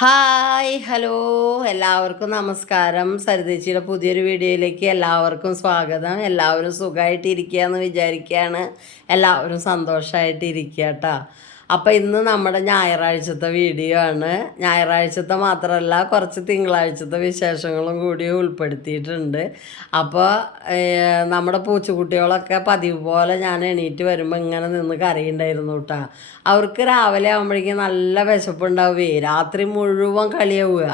Hi hello എല്ലാവർക്കും നമസ്കാരം. സരിതേച്ചിയുടെ പുതിയൊരു വീഡിയോയിലേക്ക് എല്ലാവർക്കും സ്വാഗതം. എല്ലാവരും സുഖമായിട്ടിരിക്കുക എന്ന് വിചാരിക്കുകയാണ്. എല്ലാവരും സന്തോഷമായിട്ടിരിക്കുക കേട്ടോ. അപ്പോൾ ഇന്ന് നമ്മുടെ ഞായറാഴ്ചത്തെ വീഡിയോ ആണ്. ഞായറാഴ്ചത്തെ മാത്രമല്ല, കുറച്ച് തിങ്കളാഴ്ചത്തെ വിശേഷങ്ങളും കൂടി ഉൾപ്പെടുത്തിയിട്ടുണ്ട്. അപ്പോൾ നമ്മുടെ പൂച്ചക്കുട്ടികളൊക്കെ പതിവ് പോലെ ഞാൻ എണീറ്റ് വരുമ്പോൾ ഇങ്ങനെ നിന്ന് കരയുണ്ടായിരുന്നു കേട്ടോ. അവർക്ക് രാവിലെ ആകുമ്പോഴേക്കും നല്ല വിശപ്പുണ്ടാവുകയെ, രാത്രി മുഴുവൻ കളിയാവുക,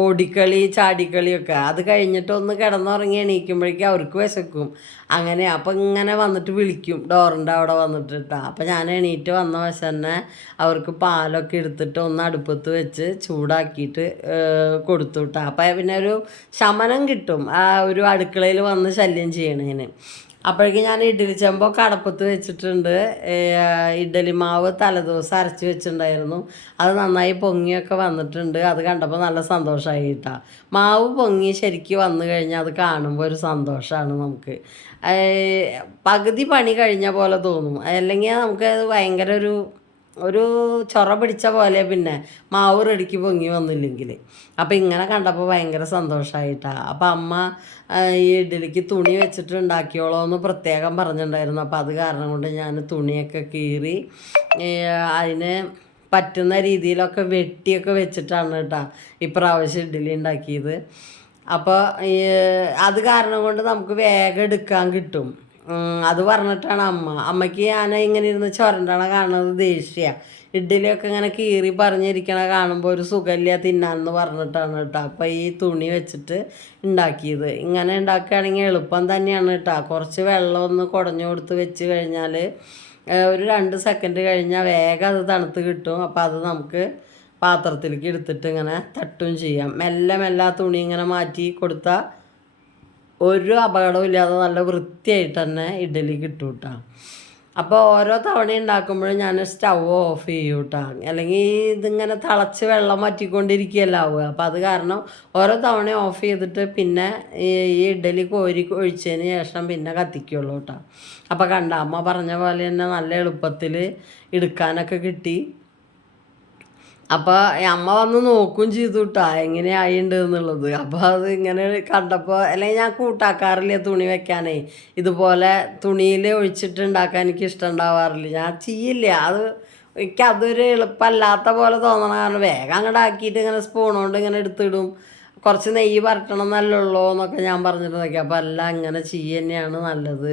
ഓടിക്കളി ചാടിക്കളിയൊക്കെ. അത് കഴിഞ്ഞിട്ട് ഒന്ന് കിടന്നുറങ്ങി എണീക്കുമ്പോഴേക്കും അവർക്ക് വിശക്കും. അങ്ങനെ അപ്പം ഇങ്ങനെ വന്നിട്ട് വിളിക്കും ഡോറിൻ്റെ അവിടെ വന്നിട്ട് കേട്ടോ. അപ്പം ഞാൻ എണീറ്റ് വന്ന വശം തന്നെ അവർക്ക് പാലൊക്കെ എടുത്തിട്ട് ഒന്ന് അടുപ്പത്ത് വെച്ച് ചൂടാക്കിയിട്ട് കൊടുത്തു കേട്ടോ. അപ്പം പിന്നെ ഒരു ശമനം കിട്ടും ആ ഒരു അടുക്കളയിൽ വന്ന് ശല്യം ചെയ്യണേന്. അപ്പോഴേക്കും ഞാൻ ഇഡ്ഡലി ചെമ്പൊക്കെ അടപ്പത്ത് വെച്ചിട്ടുണ്ട്. ഇഡ്ഡലി മാവ് തലേദിവസം അരച്ച് വെച്ചിട്ടുണ്ടായിരുന്നു. അത് നന്നായി പൊങ്ങിയൊക്കെ വന്നിട്ടുണ്ട്. അത് കണ്ടപ്പോൾ നല്ല സന്തോഷമായി കേട്ടോ. മാവ് പൊങ്ങി ശരിക്കും വന്നു കഴിഞ്ഞാൽ അത് കാണുമ്പോൾ ഒരു സന്തോഷമാണ് നമുക്ക്. പകുതി പണി കഴിഞ്ഞ പോലെ തോന്നും. അല്ലെങ്കിൽ നമുക്ക് അത് ഭയങ്കര ഒരു ചൊറ പിടിച്ച പോലെ പിന്നെ മാവ് റെഡിക്ക് പൊങ്ങി വന്നില്ലെങ്കിൽ. അപ്പം ഇങ്ങനെ കണ്ടപ്പോൾ ഭയങ്കര സന്തോഷമായിട്ടാണ്. അപ്പം അമ്മ ഈ ഇഡ്ഡലിക്ക് തുണി വെച്ചിട്ട് ഉണ്ടാക്കിയോളോ എന്ന് പ്രത്യേകം പറഞ്ഞിട്ടുണ്ടായിരുന്നു. അപ്പം അത് കാരണം കൊണ്ട് ഞാൻ തുണിയൊക്കെ കീറി അതിന് പറ്റുന്ന രീതിയിലൊക്കെ വെട്ടിയൊക്കെ വെച്ചിട്ടാണ് കേട്ടോ ഇപ്രാവശ്യം ഇഡ്ഡലി ഉണ്ടാക്കിയത്. അപ്പോൾ അത് കാരണം കൊണ്ട് നമുക്ക് വേഗം എടുക്കാൻ കിട്ടും. അത് പറഞ്ഞിട്ടാണ് അമ്മയ്ക്ക് ഞാൻ ഇങ്ങനെ ഇരുന്ന് ചുരണ്ടണ കാണുന്നത് ദേഷ്യമാണ്. ഇഡ്ഡലിയൊക്കെ ഇങ്ങനെ കീറി പറഞ്ഞിരിക്കണ കാണുമ്പോൾ ഒരു സുഖമില്ല തിന്നാനെന്ന് പറഞ്ഞിട്ടാണ് കേട്ടോ അപ്പോൾ ഈ തുണി വെച്ചിട്ട് ഉണ്ടാക്കിയത്. ഇങ്ങനെ ഉണ്ടാക്കുകയാണെങ്കിൽ എളുപ്പം തന്നെയാണ് കേട്ടോ. കുറച്ച് വെള്ളം ഒന്ന് കുടഞ്ഞു കൊടുത്ത് വെച്ച് കഴിഞ്ഞാൽ ഒരു 2 സെക്കൻഡ് കഴിഞ്ഞാൽ വേഗം അത് തണുത്ത് കിട്ടും. അപ്പോൾ അത് നമുക്ക് പാത്രത്തിലേക്ക് എടുത്തിട്ട് ഇങ്ങനെ തട്ടും ചെയ്യാം. മെല്ലെ മെല്ലെ ആ തുണി ഇങ്ങനെ മാറ്റി കൊടുത്താൽ ഒരു അപകടവും ഇല്ലാതെ നല്ല വൃത്തിയായിട്ട് തന്നെ ഇഡ്ഡലി കിട്ടും കേട്ടോ. അപ്പോൾ ഓരോ തവണ ഉണ്ടാക്കുമ്പോഴും ഞാൻ സ്റ്റവ് ഓഫ് ചെയ്യും കേട്ടോ. അല്ലെങ്കിൽ ഇതിങ്ങനെ തിളച്ച് വെള്ളം വറ്റിക്കൊണ്ടിരിക്കുകയല്ല ആവുക. അപ്പോൾ അത് കാരണം ഓരോ തവണ ഓഫ് ചെയ്തിട്ട് പിന്നെ ഈ ഇഡ്ഡലി കോരി ഒഴിച്ചതിന് ശേഷം പിന്നെ കത്തിക്കുള്ളൂ കേട്ടോ. അപ്പോൾ കണ്ട അമ്മ പറഞ്ഞ പോലെ തന്നെ നല്ല എളുപ്പത്തിൽ എടുക്കാനൊക്കെ കിട്ടി. അപ്പോൾ അമ്മ വന്ന് നോക്കും ചെയ്തു കേട്ടോ എങ്ങനെയായിട്ടുണ്ട് എന്നുള്ളത്. അപ്പോൾ അത് ഇങ്ങനെ കണ്ടപ്പോൾ, അല്ലെങ്കിൽ ഞാൻ കൂട്ടാക്കാറില്ല തുണി വെക്കാനേ. ഇതുപോലെ തുണിയിൽ ഒഴിച്ചിട്ട് ഉണ്ടാക്കാൻ എനിക്ക് ഇഷ്ടം ഉണ്ടാവാറില്ല. ഞാൻ ചെയ്യില്ല. എനിക്കതൊരു എളുപ്പമല്ലാത്ത പോലെ തോന്നണം. കാരണം വേഗം അങ്ങോട്ട് ആക്കിയിട്ട് ഇങ്ങനെ സ്പൂൺ കൊണ്ട് ഇങ്ങനെ എടുത്തിടും. കുറച്ച് നെയ്യ് പരട്ടണം എന്നല്ലുള്ളൂ എന്നൊക്കെ ഞാൻ പറഞ്ഞിട്ടുണ്ടെങ്കിൽ. അപ്പോൾ എല്ലാം ഇങ്ങനെ ചെയ്യുക തന്നെയാണ് നല്ലത്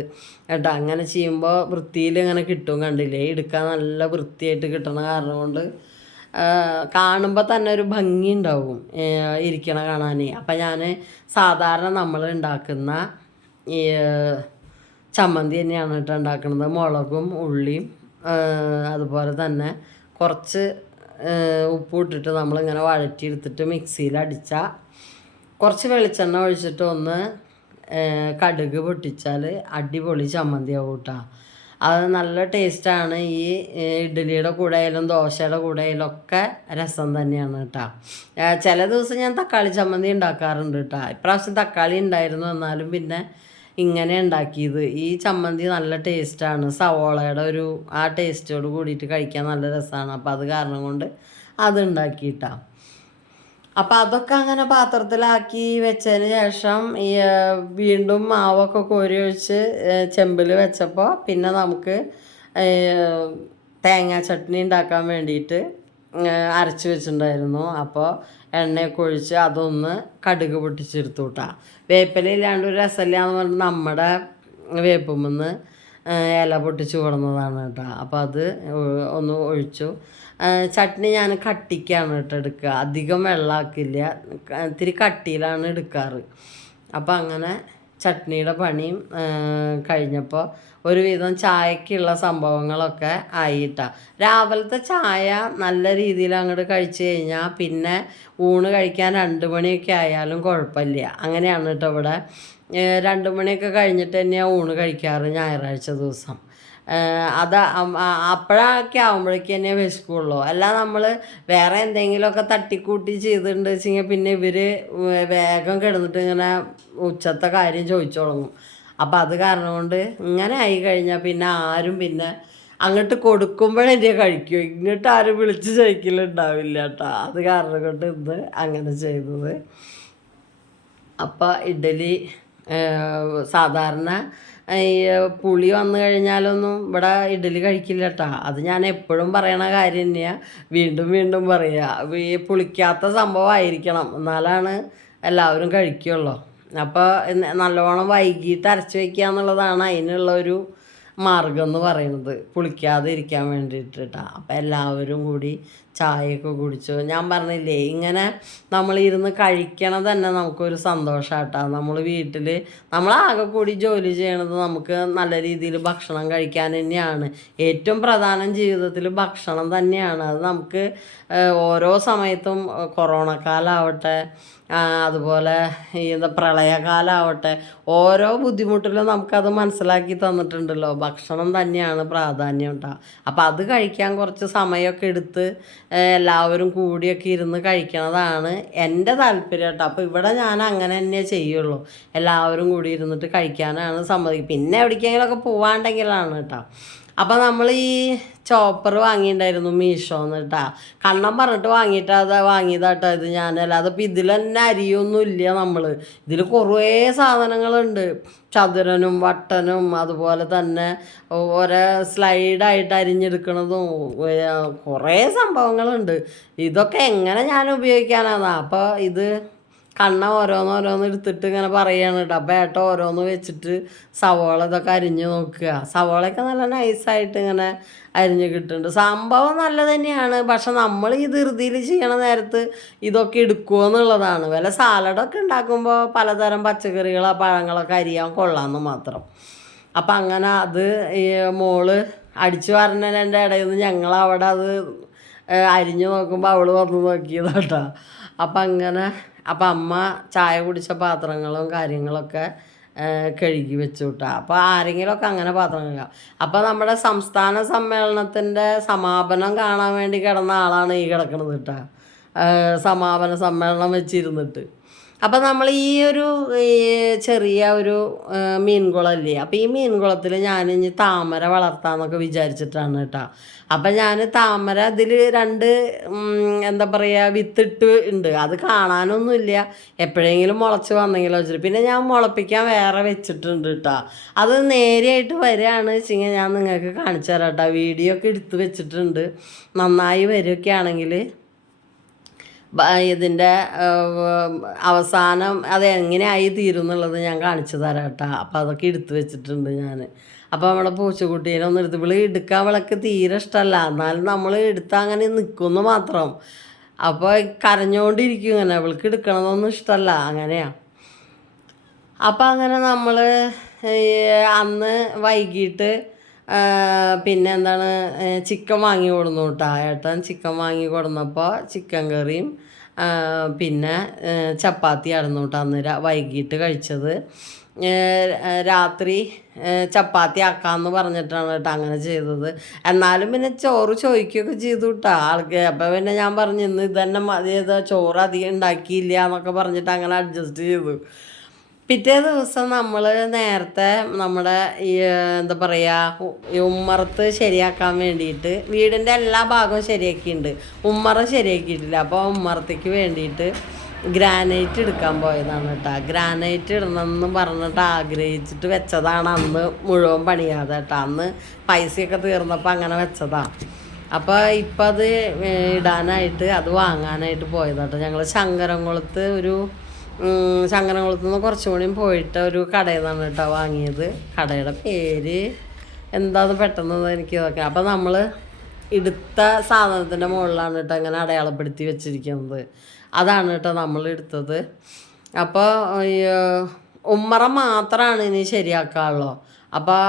കേട്ടോ. അങ്ങനെ ചെയ്യുമ്പോൾ വൃത്തിയിൽ ഇങ്ങനെ കിട്ടും. കണ്ടില്ലേ, എടുക്കാൻ നല്ല വൃത്തിയായിട്ട് കിട്ടണ കാരണം കൊണ്ട് കാണുമ്പോൾ തന്നെ ഒരു ഭംഗി ഉണ്ടാവും ഇരിക്കണ കാണാൻ. അപ്പം ഞാൻ സാധാരണ നമ്മൾ ഉണ്ടാക്കുന്ന ഈ ചമ്മന്തി തന്നെയാണ് കേട്ടോ ഉണ്ടാക്കുന്നത്. മുളകും ഉള്ളിയും അതുപോലെ തന്നെ കുറച്ച് ഉപ്പും ഇട്ടിട്ട് നമ്മളിങ്ങനെ വഴറ്റിയെടുത്തിട്ട് മിക്സിയിൽ അടിച്ചാൽ കുറച്ച് വെളിച്ചെണ്ണ ഒഴിച്ചിട്ട് ഒന്ന് കടുക് പൊട്ടിച്ചാൽ അടിപൊളി ചമ്മന്തിയാവും കേട്ടോ. അത് നല്ല ടേസ്റ്റാണ്. ഈ ഇഡ്ഡലിയുടെ കൂടെ ആയാലും ദോശയുടെ കൂടെ ആയാലും ഒക്കെ രസം തന്നെയാണ് കേട്ടോ. ചില ദിവസം ഞാൻ തക്കാളി ചമ്മന്തി ഉണ്ടാക്കാറുണ്ട് കേട്ടോ. ഇപ്രാവശ്യം തക്കാളി ഉണ്ടായിരുന്നു, എന്നാലും പിന്നെ ഇങ്ങനെ ഉണ്ടാക്കിയത്. ഈ ചമ്മന്തി നല്ല ടേസ്റ്റാണ്. സവോളയുടെ ആ ടേസ്റ്റോട് കൂടിയിട്ട് കഴിക്കാൻ നല്ല രസമാണ്. അപ്പോൾ അത് കാരണം കൊണ്ട് അത് ഉണ്ടാക്കിയിട്ടാണ്. അപ്പം അതൊക്കെ അങ്ങനെ പാത്രത്തിലാക്കി വെച്ചതിന് ശേഷം വീണ്ടും മാവൊക്കെ കോരി ഒഴിച്ച് ചെമ്പിൽ വെച്ചപ്പോൾ പിന്നെ നമുക്ക് തേങ്ങാ ചട്നി ഉണ്ടാക്കാൻ വേണ്ടിയിട്ട് അരച്ച് വെച്ചിട്ടുണ്ടായിരുന്നു. അപ്പോൾ എണ്ണയൊക്കെ ഒഴിച്ച് അതൊന്ന് കടുക് പൊട്ടിച്ചെടുത്തു കേട്ടോ. വേപ്പിലയില്ലാണ്ട് ഒരു രസമില്ല എന്ന് പറഞ്ഞിട്ട് നമ്മുടെ വേപ്പുമെന്ന് ഇല പൊട്ടിച്ച് കൊടുന്നതാണ് കേട്ടോ. അപ്പോൾ അത് ഒന്ന് ഒഴിച്ചു. ചട്നി ഞാൻ കട്ടിക്കാണ് കേട്ടോ എടുക്കുക. അധികം വെള്ളമാക്കില്ല, ഇത്തിരി കട്ടിയിലാണ് എടുക്കാറ്. അപ്പോൾ അങ്ങനെ ചട്നിയുടെ പണിയും കഴിഞ്ഞപ്പോൾ ഒരുവിധം ചായക്കുള്ള സംഭവങ്ങളൊക്കെ ആയിട്ടാണ്. രാവിലത്തെ ചായ നല്ല രീതിയിൽ അങ്ങോട്ട് കഴിച്ച് കഴിഞ്ഞാൽ പിന്നെ ഊണ് കഴിക്കാൻ 2 മണിയൊക്കെ ആയാലും കുഴപ്പമില്ല. അങ്ങനെയാണ് കേട്ടോ ഇവിടെ. 2 മണിയൊക്കെ കഴിഞ്ഞിട്ട് തന്നെയാണ് ഊണ് കഴിക്കാറ് ഞായറാഴ്ച ദിവസം. അത് അപ്പോഴൊക്കെ ആകുമ്പോഴേക്ക് തന്നെ വിശക്കുള്ളൂ. അല്ല നമ്മൾ വേറെ എന്തെങ്കിലുമൊക്കെ തട്ടിക്കൂട്ടി ചെയ്തിട്ടുണ്ട് വെച്ചെങ്കിൽ പിന്നെ ഇവർ വേഗം കിടന്നിട്ട് ഇങ്ങനെ ഉച്ചത്തെ കാര്യം ചോദിച്ചു തുടങ്ങും. അപ്പം അത് കാരണം കൊണ്ട് ഇങ്ങനെ ആയി കഴിഞ്ഞാൽ പിന്നെ ആരും പിന്നെ അങ്ങോട്ട് കൊടുക്കുമ്പോഴെന്നെ കഴിക്കും, ഇങ്ങോട്ട് ആരും വിളിച്ച് ചോദിക്കലുണ്ടാവില്ല കേട്ടോ. അത് കാരണം കൊണ്ട് ഇന്ന് അങ്ങനെ ചെയ്തത്. അപ്പോൾ ഇഡ്ഡലി സാധാരണ ഈ പുളി വന്നു കഴിഞ്ഞാലൊന്നും ഇവിടെ ഇഡ്ഡലി കഴിക്കില്ല കേട്ടോ. അത് ഞാൻ എപ്പോഴും പറയണ കാര്യം തന്നെയാണ്, വീണ്ടും വീണ്ടും പറയുക. ഈ പുളിക്കാത്ത സംഭവമായിരിക്കണം, എന്നാലാണ് എല്ലാവരും കഴിക്കുള്ളൂ. അപ്പോൾ നല്ലോണം വൈകിട്ട് അരച്ച് വയ്ക്കുക എന്നുള്ളതാണ് അതിനുള്ളൊരു മാർഗം എന്ന് പറയുന്നത്, പുളിക്കാതെ ഇരിക്കാൻ വേണ്ടിയിട്ട് കേട്ടോ. അപ്പം എല്ലാവരും കൂടി ചായയൊക്കെ കുടിച്ചു. ഞാൻ പറഞ്ഞില്ലേ, ഇങ്ങനെ നമ്മളിരുന്ന് കഴിക്കണത് തന്നെ നമുക്കൊരു സന്തോഷമാട്ടോ. നമ്മൾ വീട്ടിൽ നമ്മളാകെ കൂടി ജോലി ചെയ്യണത് നമുക്ക് നല്ല രീതിയിൽ ഭക്ഷണം കഴിക്കാൻ തന്നെയാണ്. ഏറ്റവും പ്രധാനം ജീവിതത്തിൽ ഭക്ഷണം തന്നെയാണ്. അത് നമുക്ക് ഓരോ സമയത്തും, കൊറോണ കാലമാവട്ടെ, അതുപോലെ ഈ പ്രളയകാലമാവട്ടെ, ഓരോ ബുദ്ധിമുട്ടിലും നമുക്കത് മനസ്സിലാക്കി തന്നിട്ടുണ്ടല്ലോ. ഭക്ഷണം തന്നെയാണ് പ്രാധാന്യം കേട്ടോ. അപ്പം അത് കഴിക്കാൻ കുറച്ച് സമയമൊക്കെ എടുത്ത് എല്ലാവരും കൂടിയൊക്കെ ഇരുന്ന് കഴിക്കണതാണ് എൻ്റെ താല്പര്യം കേട്ടോ. അപ്പോൾ ഇവിടെ ഞാൻ അങ്ങനെ തന്നെ ചെയ്യുള്ളൂ, എല്ലാവരും കൂടി ഇരുന്നിട്ട് കഴിക്കാനാണ് സമ്മതിക്കും. പിന്നെ എവിടേക്കെങ്കിലുമൊക്കെ പോവാണ്ടെങ്കിലാണ് കേട്ടോ. അപ്പോൾ നമ്മൾ ഈ ചോപ്പർ വാങ്ങിയിട്ടുണ്ടായിരുന്നു മീഷോന്ന് കേട്ടോ. കണ്ണം പറഞ്ഞിട്ട് വാങ്ങിയതാട്ടോ ഇത് ഞാനല്ലാതെ. അപ്പോൾ ഇതിൽ തന്നെ അരിയൊന്നും ഇല്ല. ഇതിൽ കുറേ സാധനങ്ങളുണ്ട്, ചതുരനും വട്ടനും അതുപോലെ തന്നെ ഓരോ സ്ലൈഡായിട്ട് അരിഞ്ഞെടുക്കണതും കുറേ സംഭവങ്ങളുണ്ട്. ഇതൊക്കെ എങ്ങനെ ഞാൻ ഉപയോഗിക്കാനാണ്. അപ്പോൾ ഇത് കണ്ണ ഓരോന്നോരോന്ന് എടുത്തിട്ട് ഇങ്ങനെ പറയാണ് കേട്ടോ. അപ്പോൾ ഏട്ടൻ ഓരോന്ന് വെച്ചിട്ട് സവോള ഇതൊക്കെ അരിഞ്ഞ് നോക്കുക. സവോളയൊക്കെ നല്ല നൈസായിട്ട് ഇങ്ങനെ അരിഞ്ഞ് കിട്ടുന്നുണ്ട്. സംഭവം നല്ലത് തന്നെയാണ്, പക്ഷെ നമ്മൾ ഈ ധൃതിയിൽ ചെയ്യണ നേരത്ത് ഇതൊക്കെ എടുക്കുമോ എന്നുള്ളതാണ്. വല്ല സാലഡൊക്കെ ഉണ്ടാക്കുമ്പോൾ പലതരം പച്ചക്കറികളോ പഴങ്ങളൊക്കെ അരിയാൻ കൊള്ളാമെന്ന് മാത്രം. അപ്പം അങ്ങനെ അത് ഈ മോള് അടിച്ചു പറഞ്ഞതിൻ്റെ ഇടയിൽ നിന്ന് ഞങ്ങളവിടെ അത് അരിഞ്ഞു നോക്കുമ്പോൾ അവൾ വന്ന് നോക്കിയതാട്ടോ. അപ്പം അങ്ങനെ അപ്പം അമ്മ ചായ കുടിച്ച പാത്രങ്ങളും കാര്യങ്ങളൊക്കെ കഴുകി വെച്ചു കിട്ടുക. അപ്പോൾ ആരെങ്കിലുമൊക്കെ അങ്ങനെ പാത്രം കഴുകാം. അപ്പോൾ നമ്മുടെ സംസ്ഥാന സമ്മേളനത്തിൻ്റെ സമാപനം കാണാൻ വേണ്ടി കിടന്ന ആളാണ് ഈ കിടക്കുന്നത് കേട്ടോ. സമാപന സമ്മേളനം വെച്ചിരുന്നിട്ട്. അപ്പം നമ്മൾ ഈ ചെറിയ ഒരു മീൻകുളമില്ലേ, അപ്പോൾ ഈ മീൻകുളത്തിൽ ഞാനിനി താമര വളർത്താമെന്നൊക്കെ വിചാരിച്ചിട്ടാണ് കേട്ടോ. അപ്പം ഞാൻ താമര അതിൽ 2 എന്താ പറയുക വിത്തിട്ട് ഉണ്ട്. അത് കാണാനൊന്നുമില്ല, എപ്പോഴെങ്കിലും മുളച്ച് വന്നെങ്കിലും വെച്ചിട്ട്. പിന്നെ ഞാൻ മുളപ്പിക്കാൻ വേറെ വെച്ചിട്ടുണ്ട് കേട്ടോ. അത് നേരെയായിട്ട് വരികയാണ് വെച്ചെങ്കിൽ ഞാൻ നിങ്ങൾക്ക് കാണിച്ചു തരാം കേട്ടോ. വീഡിയോ ഒക്കെ എടുത്ത് വെച്ചിട്ടുണ്ട്. നന്നായി വരികയൊക്കെ ആണെങ്കിൽ ഇതിൻ്റെ അവസാനം അതെങ്ങനെയായി തീരും എന്നുള്ളത് ഞാൻ കാണിച്ചു തരാം കേട്ടോ. അപ്പോൾ അതൊക്കെ എടുത്ത് വെച്ചിട്ടുണ്ട് ഞാൻ. അപ്പോൾ നമ്മുടെ പൂച്ചക്കുട്ടീനെ ഒന്ന് എടുത്ത്, ഇവള് എടുക്കാൻ അവൾക്ക് തീരെ ഇഷ്ടമല്ല, എന്നാലും നമ്മൾ എടുത്താൽ അങ്ങനെ നിൽക്കുമെന്ന് മാത്രം. അപ്പോൾ കരഞ്ഞുകൊണ്ടിരിക്കും ഇങ്ങനെ, അവൾക്ക് എടുക്കണതൊന്നും ഇഷ്ടമല്ല, അങ്ങനെയാണ്. അപ്പം അങ്ങനെ നമ്മൾ അന്ന് വൈകിട്ട് പിന്നെ എന്താണ് ചിക്കൻ വാങ്ങി കൊടുന്നു കേട്ടോ. ഏട്ടൻ ചിക്കൻ വാങ്ങി കൊടുന്നപ്പോൾ ചിക്കൻ കറിയും പിന്നെ ചപ്പാത്തി ആയിരുന്നു കേട്ടോ അന്ന് വൈകിട്ട് കഴിച്ചത്. രാത്രി ചപ്പാത്തി ആക്കാമെന്ന് പറഞ്ഞിട്ടാണ് കേട്ടോ അങ്ങനെ ചെയ്തത്. എന്നാലും പിന്നെ ചോറ് ചോദിക്കുകയൊക്കെ ചെയ്തു കേട്ടോ ആൾക്ക്. അപ്പോൾ പിന്നെ ഞാൻ പറഞ്ഞു ഇന്ന് ഇതന്നെ മതി, ചോറ് അധികം ഉണ്ടാക്കിയില്ല എന്നൊക്കെ പറഞ്ഞിട്ട് അങ്ങനെ അഡ്ജസ്റ്റ് ചെയ്തു. പിറ്റേ ദിവസം നമ്മൾ നേരത്തെ നമ്മുടെ ഈ എന്താ പറയുക ഈ ഉമ്മറത്ത് ശരിയാക്കാൻ വേണ്ടിയിട്ട് വീടിൻ്റെ എല്ലാ ഭാഗവും ശരിയാക്കിയിട്ടുണ്ട്, ഉമ്മറം ശരിയാക്കിയിട്ടില്ല. അപ്പോൾ ഉമ്മറത്തേക്ക് വേണ്ടിയിട്ട് ഗ്രാനൈറ്റ് എടുക്കാൻ പോയതാണ് കേട്ടോ. ഗ്രാനൈറ്റ് ഇടണമെന്ന് പറഞ്ഞിട്ട് ആഗ്രഹിച്ചിട്ട് വെച്ചതാണ്, അന്ന് മുഴുവൻ പണിയാതെ കേട്ടോ. അന്ന് പൈസയൊക്കെ തീർന്നപ്പോൾ അങ്ങനെ വെച്ചതാണ്. അപ്പോൾ ഇപ്പം അത് ഇടാനായിട്ട് അത് വാങ്ങാനായിട്ട് പോയതാട്ടോ. ഞങ്ങൾ ശങ്കരംകുളത്ത് നിന്ന് കുറച്ചും കൂടിയും പോയിട്ട് ഒരു കടയിൽ നിന്നാണ് കേട്ടോ വാങ്ങിയത്. കടയുടെ പേര് എന്താന്ന് പെട്ടെന്ന് എനിക്ക് ഇതൊക്കെ. അപ്പോൾ നമ്മൾ എടുത്ത സാധനത്തിൻ്റെ മുകളിലാണ് കേട്ടോ ഇങ്ങനെ അടയാളപ്പെടുത്തി വെച്ചിരിക്കുന്നത്. അതാണ് കേട്ടോ നമ്മൾ എടുത്തത്. അപ്പോൾ ഉമ്മറ മാത്രമാണ് ഇനി ശരിയാക്കാനുള്ളൂ. അപ്പോൾ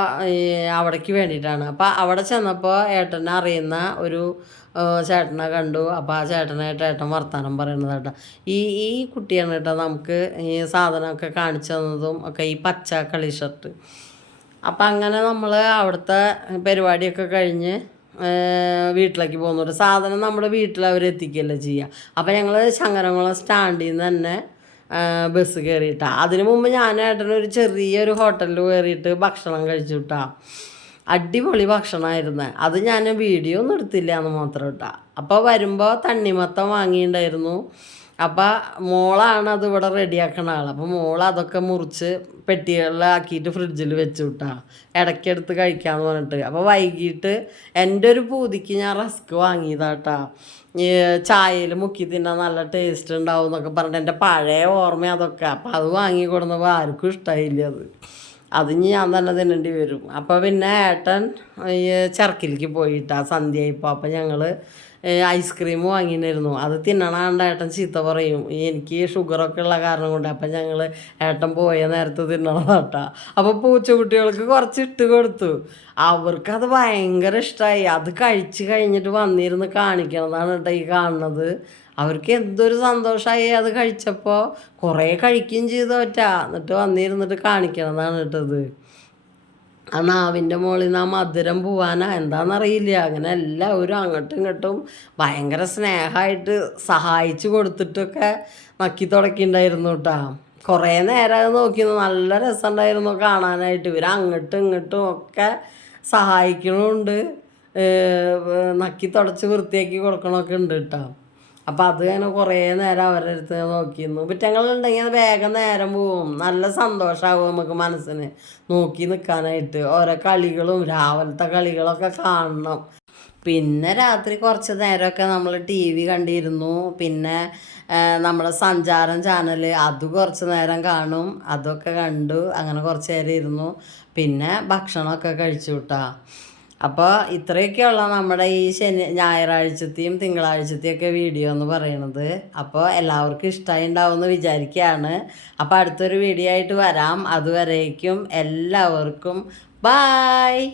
അവിടേക്ക് വേണ്ടിയിട്ടാണ്. അപ്പോൾ അവിടെ ചെന്നപ്പോൾ ഏട്ടനെ അറിയുന്ന ഒരു ചേട്ടനെ കണ്ടു. അപ്പോൾ ആ ചേട്ടനായിട്ട് ഏട്ടൻ വർത്തമാനം പറയുന്നത് കേട്ടോ. ഈ കുട്ടിയാണ് കേട്ടോ നമുക്ക് ഈ സാധനമൊക്കെ കാണിച്ചു തന്നതും ഒക്കെ, ഈ പച്ച കളി ഷർട്ട്. അപ്പം അങ്ങനെ നമ്മൾ അവിടുത്തെ പരിപാടിയൊക്കെ കഴിഞ്ഞ് വീട്ടിലേക്ക് പോകുന്നുണ്ട്. സാധനം നമ്മുടെ വീട്ടിൽ അവരെത്തിക്കുകയല്ലേ ചെയ്യുക. അപ്പോൾ ഞങ്ങൾ ശങ്കരംകുളം സ്റ്റാൻഡിൽ നിന്ന് തന്നെ ബസ് കയറിയിട്ടാണ്. അതിനു മുമ്പ് ഞാൻ ഏട്ടനൊരു ചെറിയൊരു ഹോട്ടലിൽ കയറിയിട്ട് ഭക്ഷണം കഴിച്ചു കിട്ടാ. അടിപൊളി ഭക്ഷണമായിരുന്നു. അത് ഞാൻ വീഡിയോ ഒന്നും എടുത്തില്ല എന്ന് മാത്രം കേട്ടോ. അപ്പോൾ വരുമ്പോൾ തണ്ണിമത്തം വാങ്ങിയിട്ടുണ്ടായിരുന്നു. അപ്പോൾ മോളാണ് അത് ഇവിടെ റെഡിയാക്കണ ആൾ. അപ്പോൾ മോൾ അതൊക്കെ മുറിച്ച് പെട്ടികളിലാക്കിയിട്ട് ഫ്രിഡ്ജിൽ വെച്ചു വിട്ടാ, ഇടയ്ക്കെടുത്ത് കഴിക്കാമെന്ന് പറഞ്ഞിട്ട്. അപ്പോൾ വൈകിട്ട് എൻ്റെ ഒരു പൂതിക്ക് ഞാൻ റസ്ക് വാങ്ങിയതാട്ടാ. ഈ ചായയിൽ മുക്കി തിന്നാൻ നല്ല ടേസ്റ്റ് ഉണ്ടാവും എന്നൊക്കെ പറഞ്ഞിട്ട് എൻ്റെ പഴയ ഓർമ്മ അതൊക്കെ. അപ്പോൾ അത് വാങ്ങി കൊടുന്നപ്പോൾ ആർക്കും ഇഷ്ടമായില്ല അത്. അതിന് ഞാൻ തന്നെ തിന്നേണ്ടി വരും. അപ്പോൾ പിന്നെ ഏട്ടൻ ഈ ചെർക്കിലേക്ക് പോയിട്ടാ സന്ധ്യയായിപ്പോൾ. അപ്പോൾ ഞങ്ങൾ ഐസ്ക്രീം വാങ്ങിയിരുന്നു. അത് തിന്നണാണ്ട് ഏട്ടൻ ചീത്ത പറയും, എനിക്ക് ഷുഗറൊക്കെ ഉള്ള കാരണം കൊണ്ട്. അപ്പം ഞങ്ങൾ ഏട്ടൻ പോയ നേരത്ത് തിന്നണതാട്ടാ. അപ്പോൾ പൂച്ചക്കുട്ടികൾക്ക് കുറച്ച് ഇട്ട് കൊടുത്തു. അവർക്കത് ഭയങ്കര ഇഷ്ടമായി. അത് കഴിച്ച് കഴിഞ്ഞിട്ട് വന്നിരുന്ന് കാണിക്കണതാണ് കേട്ടോ ഈ കാണുന്നത്. അവർക്ക് എന്തൊരു സന്തോഷമായി അത് കഴിച്ചപ്പോൾ. കുറേ കഴിക്കുകയും ചെയ്തു പറ്റാ. എന്നിട്ട് വന്നിരുന്നിട്ട് കാണിക്കണതാണ് കേട്ടത്. ആ നാവിൻ്റെ മുകളിൽ നിന്ന് ആ മധുരം പോവാനാ എന്താണെന്നറിയില്ല. അങ്ങനെ എല്ലാവരും അങ്ങോട്ടും ഇങ്ങോട്ടും ഭയങ്കര സ്നേഹമായിട്ട് സഹായിച്ചു കൊടുത്തിട്ടൊക്കെ നക്കി തുടക്കിയിട്ടുണ്ടായിരുന്നു കേട്ടോ. കുറേ നേരം അത് നോക്കിയിരുന്നു. നല്ല രസമുണ്ടായിരുന്നു കാണാനായിട്ട്. ഇവർ അങ്ങോട്ടും ഇങ്ങോട്ടും ഒക്കെ സഹായിക്കണമുണ്ട്, നക്കി തുടച്ച് വൃത്തിയാക്കി കൊടുക്കണമൊക്കെ ഉണ്ട് കേട്ടോ. അപ്പം അത് തന്നെ കുറേ നേരം അവരുടെ അടുത്ത് നോക്കിയിരുന്നു. പിറ്റങ്ങളുണ്ടെങ്കിൽ അത് വേഗം നേരം പോവും. നല്ല സന്തോഷമാവും നമുക്ക് മനസ്സിന് നോക്കി നിൽക്കാനായിട്ട്. ഓരോ കളികളും രാവിലത്തെ കളികളൊക്കെ കാണണം. പിന്നെ രാത്രി കുറച്ച് നേരമൊക്കെ നമ്മൾ ടി വി കണ്ടിരുന്നു. പിന്നെ നമ്മുടെ സഞ്ചാരം ചാനൽ അത് കുറച്ച് നേരം കാണും. അതൊക്കെ കണ്ടു. അങ്ങനെ കുറച്ച് നേരം ഇരുന്നു. പിന്നെ ഭക്ഷണമൊക്കെ കഴിച്ചു കിട്ടാ. അപ്പോൾ ഇത്രയൊക്കെയുള്ള നമ്മുടെ ഈ ഞായറാഴ്ചത്തെയും തിങ്കളാഴ്ചത്തെയും ഒക്കെ വീഡിയോ എന്ന് പറയണത്. അപ്പോൾ എല്ലാവർക്കും ഇഷ്ടമായി ഉണ്ടാവുമെന്ന് വിചാരിക്കുകയാണ്. അപ്പോൾ അടുത്തൊരു വീഡിയോ ആയിട്ട് വരാം. അതുവരേക്കും എല്ലാവർക്കും ബായ്.